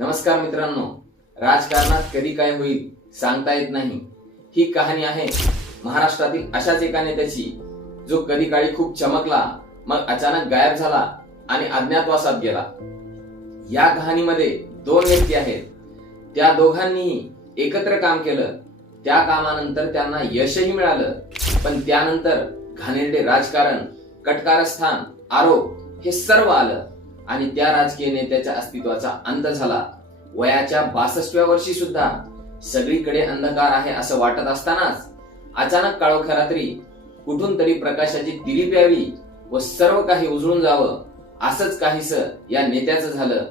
नमस्कार मित्रांनो राजकारणात कधी काय होईल सांगता येत नाही. ही कहाणी आहे महाराष्ट्रातील अशाच एका नेत्याची जो कधी काळी खूप चमकला मग अचानक गायब झाला आणि अज्ञातवासात गेला. या कहाणीमध्ये दोन व्यक्ती आहेत. त्या दोघांनीही एकत्र काम केलं. त्या कामानंतर त्यांना यशही मिळालं. पण त्यानंतर घाणेरडे राजकारण कटकारस्थान आरोप हे सर्व आलं. आणि त्या राजकीय नेत्याच्या अस्तित्वाचा अंत झाला. वयाच्या बासष्टव्या वर्षी सुद्धा सगळीकडे अंधकार आहे असं वाटत असतानाच अचानक काळोख्या रात्री कुठून तरी प्रकाशाची दिलीप यावी व सर्व काही उजळून जावं असंच काहीस या नेत्याचं झालं.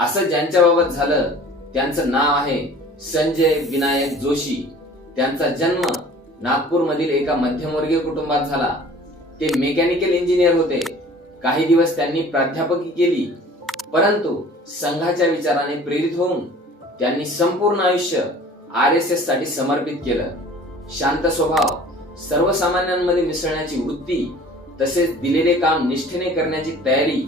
असं ज्यांच्या बाबत झालं त्यांचं नाव आहे संजय विनायक जोशी. त्यांचा जन्म नागपूरमधील एका मध्यमवर्गीय कुटुंबात झाला. ते मेकॅनिकल इंजिनियर होते. काही दिवस त्यांनी प्राध्यापकी केली परंतु संघाच्या विचाराने प्रेरित होऊन त्यांनी संपूर्ण आयुष्य आर एस एससाठी समर्पित केलं. शांत स्वभाव सर्वसामान्यांमध्ये मिसळण्याची वृत्ती तसेच दिलेले काम निष्ठेने करण्याची तयारी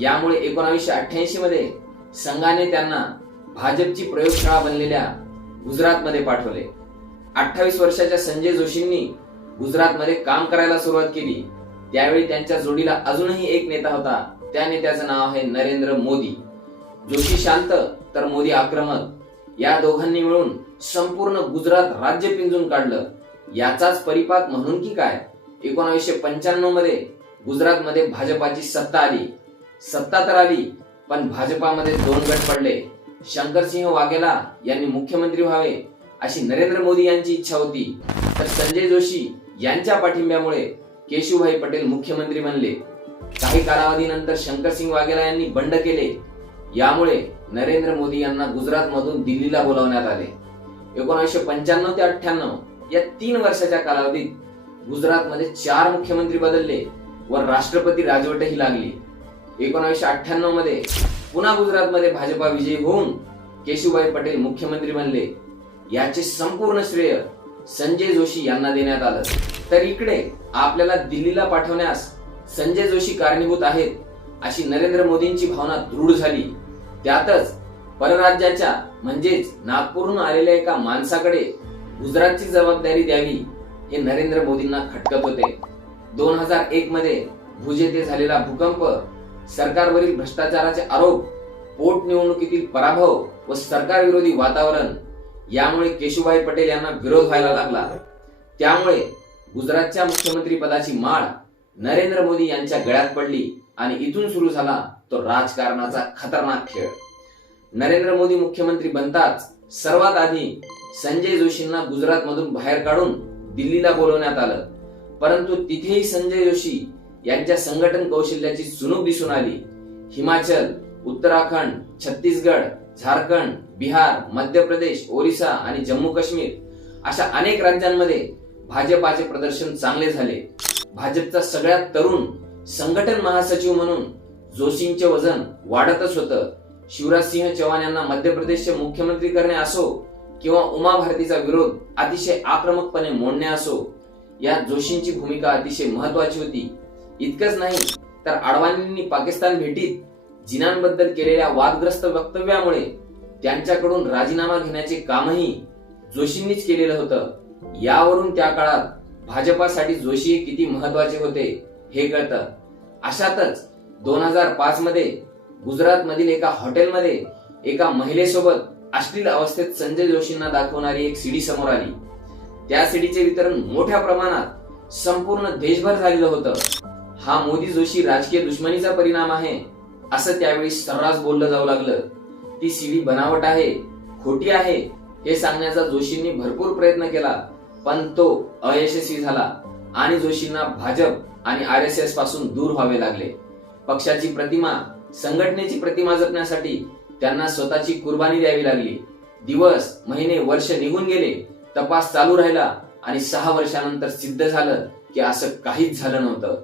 यामुळे एकोणावीसशे अठ्ठ्याऐंशी मध्ये संघाने त्यांना भाजपची प्रयोगशाळा बनलेल्या गुजरातमध्ये पाठवले. अठ्ठावीस वर्षाच्या संजय जोशींनी गुजरातमध्ये काम करायला सुरुवात केली. त्यावेळी त्यांच्या जोडीला अजूनही एक नेता होता. त्या नेत्याचं नाव आहे नरेंद्र मोदी. जोशी शांत तर मोदी आक्रमक. या दोघांनी मिळून संपूर्ण गुजरात राज्य पिंजून काढलं. याचाच परिपाक म्हणून की काय? एकोणावीसशे पंच्याण्णवमध्ये गुजरातमध्ये भाजपाची सत्ता आली. सत्ता तर आली पण भाजपामध्ये दोन गट पडले. शंकरसिंह वाघेला यांनी मुख्यमंत्री व्हावे अशी नरेंद्र मोदी यांची इच्छा होती. तर संजय जोशी यांच्या पाठिंब्यामुळे केशुभाई पटेल मुख्यमंत्री बनले. काही कालावधीनंतर शंकरसिंग वाघेला यांनी बंड केले. यामुळे नरेंद्र मोदी यांना गुजरात मधून दिल्लीला बोलावण्यात आले. एकोणीसशे पंच्याण्णव ते अठ्ठ्याण्णव या तीन वर्षाच्या कालावधीत गुजरातमध्ये चार मुख्यमंत्री बदलले व राष्ट्रपती राजवटही लागली. एकोणीसशे अठ्ठ्याण्णवमध्ये पुन्हा गुजरातमध्ये भाजपा विजयी होऊन केशुभाई पटेल मुख्यमंत्री बनले. याचे संपूर्ण श्रेय संजय जोशी यांना देण्यात आलं. तर इकडे आपल्याला दिल्लीला पाठवण्यास संजय जोशी कारणीभूत आहेत अशी नरेंद्र मोदींची भावना दृढ झाली. त्यातच परराज्याच्या म्हणजेच नागपूरहून आलेल्या एका माणसाकडे गुजरातची जबाबदारी द्यावी हे नरेंद्र मोदींना खटकत होते. दोन हजार एक मध्ये भुज येथे झालेला भूकंप सरकारवरील भ्रष्टाचाराचे आरोप पोटनिवडणुकीतील पराभव व सरकारविरोधी वातावरण यामुळे केशुभाई पटेल यांना विरोध व्हायला लागला. त्यामुळे गुजरातच्या मुख्यमंत्री पदाची माळ नरेंद्र मोदी यांच्या गळ्यात पडली आणि इथून सुरू झाला तो राजकारणाचा खतरनाक खेळ. नरेंद्र मोदी मुख्यमंत्री बनताच सर्वात आधी संजय जोशींना गुजरात मधून बाहेर काढून दिल्लीला बोलवण्यात आलं. परंतु तिथेही संजय जोशी यांच्या संघटन कौशल्याची चुणूक दिसून आली. हिमाचल उत्तराखंड छत्तीसगड झारखंड बिहार मध्य प्रदेश ओरिसा आणि जम्मू काश्मीर अशा अनेक राज्यांमध्ये भाजपाचे प्रदर्शन चांगले झाले. भाजपचा सगळ्यात तरुण संघटन महासचिव म्हणून जोशींचे वजन वाढतच होतं. शिवराज सिंह चौहान यांना मध्य प्रदेशचे मुख्यमंत्री करणे असो किंवा उमा भारतीचा विरोध अतिशय आक्रमकपणे मोडणे असो यात जोशींची भूमिका अतिशय महत्वाची होती. इतकंच नाही तर अडवाणींनी पाकिस्तान भेटीत जिनांबद्दल केलेल्या वादग्रस्त वक्तव्यामुळे त्यांच्याकडून राजीनामा घेण्याचे कामही जोशींनीच केलेलं होतं. यावरून त्या काळात भाजपासाठी जोशी किती महत्त्वाचे होते हे कळतं. अशातच दोन हजार पाच मध्ये गुजरात मधील एका हॉटेलमध्ये एका महिलेसोबत अश्लील अवस्थेत संजय जोशींना दाखवणारी एक सीडी समोर आली. त्या सीडीचे वितरण मोठ्या प्रमाणात संपूर्ण देशभर झालेलं होतं. हा मोदी जोशी राजकीय दुश्मनीचा परिणाम आहे. असं त्यावेळी सर्रास बोललं जाऊ लागलं. ती सीडी बनावट आहे खोटी आहे हे सांगण्याचा जोशींनी भरपूर प्रयत्न केला पण तो अयशस्वी झाला आणि जोशींना भाजप आणि आर एस एसपासून दूर व्हावे लागले. पक्षाची प्रतिमा संघटनेची प्रतिमा जपण्यासाठी त्यांना स्वतःची कुर्बानी द्यावी लागली. दिवस महिने वर्ष निघून गेले तपास चालू राहिला आणि सहा वर्षानंतर सिद्ध झालं की असं काहीच झालं नव्हतं.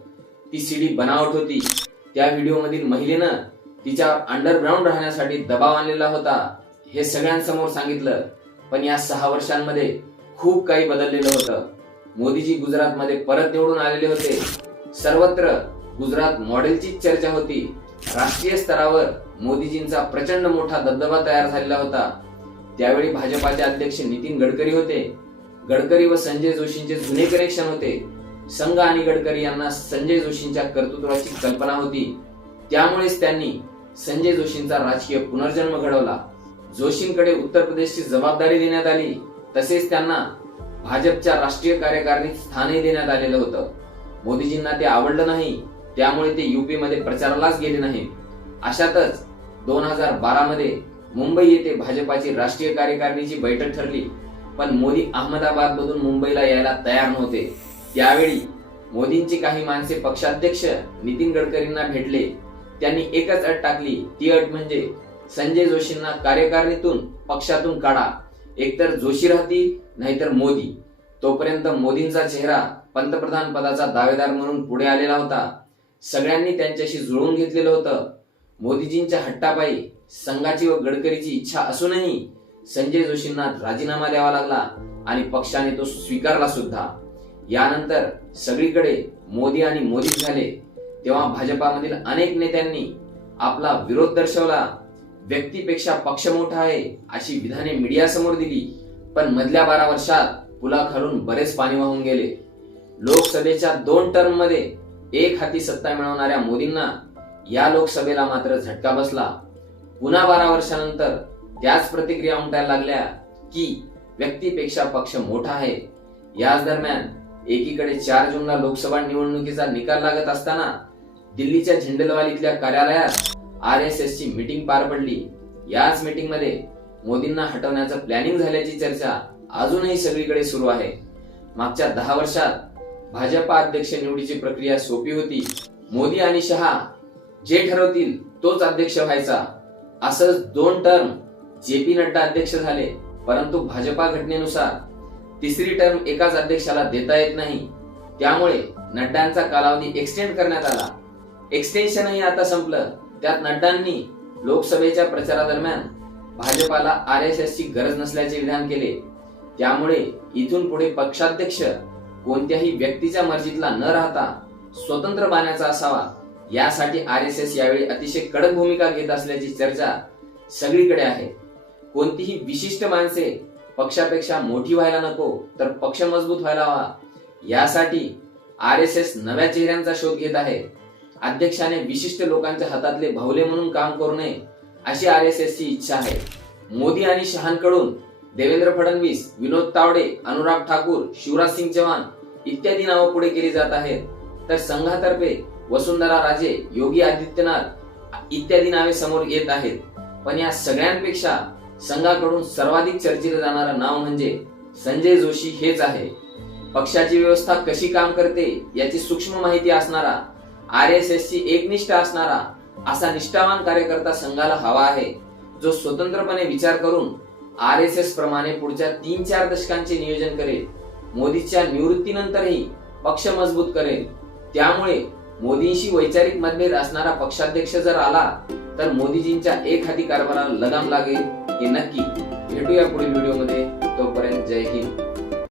ती सीडी बनावट होती. त्या व्हिडिओ मधील महिलेनं तिच्या अंडरग्राऊंड राहण्यासाठी दबाव आणलेला होता हे सगळ्यांसमोर सांगितलं. पण या सहा वर्षांमध्ये खूप काही बदललेलं होतं. मोदीजी गुजरातमध्ये परत निवडून आलेले होते. सर्वत्र गुजरात मॉडेलचीच चर्चा होती. राष्ट्रीय स्तरावर मोदीजींचा प्रचंड मोठा दबदबा तयार झालेला होता. त्यावेळी भाजपाचे अध्यक्ष नितीन गडकरी होते. गडकरी व संजय जोशींचे जुने कनेक्शन होते. संघ आणि गडकरी यांना संजय जोशींच्या कर्तृत्वाची कल्पना होती. त्यामुळेच त्यांनी संजय जोशींचा राजकीय पुनर्जन्म घडवला. जोशींकडे उत्तर प्रदेशची जबाबदारी देण्यात आली. तसेच त्यांना भाजपच्या राष्ट्रीय कार्यकारिणीत स्थानही देण्यात आलेलं होतं. मोदीजींना ते आवडलं नाही. त्यामुळे ते युपी मध्ये प्रचारालाच गेले नाही. अशातच दोन हजार बारा मध्ये मुंबई येथे भाजपाची राष्ट्रीय कार्यकारिणीची बैठक ठरली. पण मोदी अहमदाबाद मधून मुंबईला यायला तयार नव्हते. त्यावेळी मोदींची काही माणसे पक्षाध्यक्ष नितीन गडकरींना भेटले. त्यांनी एकच अट टाकली. ती अट म्हणजे संजय जोशींना कार्यकारिणीतून पक्षातून काढा. एकतर जोशी राहतील नाहीतर मोदी. तोपर्यंत मोदींचा चेहरा पंतप्रधान पदाचा दावेदार म्हणून पुढे आलेला होता. सगळ्यांनी त्यांच्याशी जुळवून घेतलेलं होतं. मोदीजींच्या हट्टापायी संघाची व गडकरीची इच्छा असूनही संजय जोशींना राजीनामा द्यावा लागला आणि पक्षाने तो स्वीकारला सुद्धा. यानंतर सगळीकडे मोदी आणि मोदी झाले तेव्हा भाजपामधील अनेक नेत्यांनी आपला विरोध दर्शवला. व्यक्तीपेक्षा पक्ष मोठा आहे अशी विधाने मीडियासमोर दिली. पण मधल्या बारा वर्षात पुलाखालून बरेच पाणी वाहून गेले. लोकसभेच्या दोन टर्ममध्ये एक हाती सत्ता मिळवणाऱ्या मोदींना या लोकसभेला मात्र झटका बसला. पुन्हा बारा वर्षानंतर त्याच प्रतिक्रिया उमटायला लागल्या की व्यक्तीपेक्षा पक्ष मोठा आहे. याच दरम्यान एकीकडे चार जूनला लोकसभा निवडणुकीचा निकाल लागत असताना दिल्लीच्या झेंडलवाल इथल्या कार्यालयात आर एस एस ची मीटिंग पार पडली. याच मीटिंगमध्ये मोदींना हटवण्याचं प्लॅनिंग झाल्याची चर्चा अजूनही सगळीकडे सुरू आहे. मागच्या दहा वर्षात भाजपा अध्यक्ष निवडीची प्रक्रिया सोपी होती. मोदी आणि शहा जे ठरवतील तोच अध्यक्ष व्हायचा. असंच दोन टर्म जे पी नड्डा अध्यक्ष झाले परंतु भाजपा घटनेनुसार तिसरी टर्म एकाच अध्यक्षाला देता येत नाही. त्यामुळे नड्डांचा कालावधी एक्सटेंड करण्यात आला. एक्सटेन्शनही आता संपलं. त्यात नड्डांनी लोकसभेच्या प्रचारादरम्यान भाजपाला आर एस एसची गरज नसल्याचे विधान केले. त्यामुळे इथून पुढे पक्षाध्यक्ष कोणत्याही व्यक्तीच्या मर्जीतला न राहता स्वतंत्र बाण्याचा असावा यासाठी आर एस एस यावेळी अतिशय कडक भूमिका घेत असल्याची चर्चा सगळीकडे आहे. कोणतीही विशिष्ट माणसे पक्षापेक्षा मोठी व्हायला नको तर पक्ष मजबूत व्हायला हवा. यासाठी आर एस एस नव्या चेहऱ्यांचा शोध घेत आहे. अध्यक्षाने विशिष्ट लोकांच्या हातातले भावले म्हणून काम करू नये अशी आर एस एस ची इच्छा आहे. मोदी आणि शहांकडून देवेंद्र फडणवीस विनोद तावडे अनुराग ठाकूर शिवराज सिंग चौहान इत्यादी नावं पुढे केली जात आहेत. तर संघातर्फे वसुंधरा राजे योगी आदित्यनाथ इत्यादी नावे समोर येत आहेत. पण या सगळ्यांपेक्षा संघाकडून सर्वाधिक चर्चेला जाणारं नाव म्हणजे संजय जोशी हेच आहे. पक्षाची व्यवस्था कशी काम करते याची सूक्ष्म माहिती असणारा आर एस एस ची एकनिष्ठ असणारा असा निष्ठावान कार्यकर्ता संघाला हवा आहे जो स्वतंत्रपणे विचार करून आर एस एस प्रमाणे पुढच्या तीन चार दशकांचे नियोजन करेल मोदीच्या निवृत्तीनंतरही पक्ष मजबूत करेल. त्यामुळे मोदींशी वैचारिक मतभेद असणारा पक्षाध्यक्ष जर आला तर मोदीजींच्या एक हाती कारभाराला लगाम लागेल हे नक्की भेटूया पुढील व्हिडिओमध्ये. तोपर्यंत जय हिंद.